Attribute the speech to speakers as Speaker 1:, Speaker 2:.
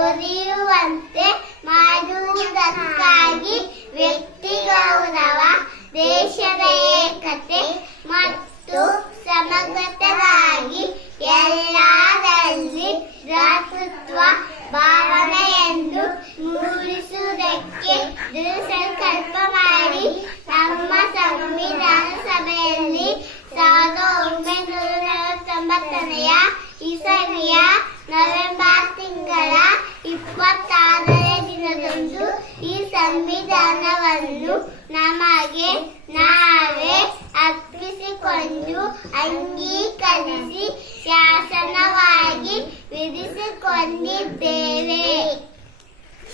Speaker 1: ದೊರೆಯುವಂತೆ ಮಾಡುವುದಕ್ಕಾಗಿ ವ್ಯಕ್ತಿ ಗೌರವ, ದೇಶದ ಏಕತೆ ಮತ್ತು ಸಮಗ್ರತೆಗಾಗಿ ಎಲ್ಲರಲ್ಲಿ ಭ್ರಾತೃತ್ವ ಎಂದು ಮೂಡಿಸುವುದಕ್ಕೆ ದೃಢ ಸಂಕಲ್ಪ ಮಾಡಿ ನಮ್ಮ ಸಂವಿಧಾನ ಸಭೆಯಲ್ಲಿ ಸಾವಿರದ ಒಂಬೈನೂರ ನಲವತ್ತೊಂಬತ್ತನೆಯ ಇಸವಿಯ ನವೆಂಬರ್ ತಿಂಗಳ ಸಂವಿಧಾನವನ್ನು ನಮಗೆ ನಾವೇ ಅರ್ಪಿಸಿಕೊಂಡು ಅಂಗೀಕರಿಸಿ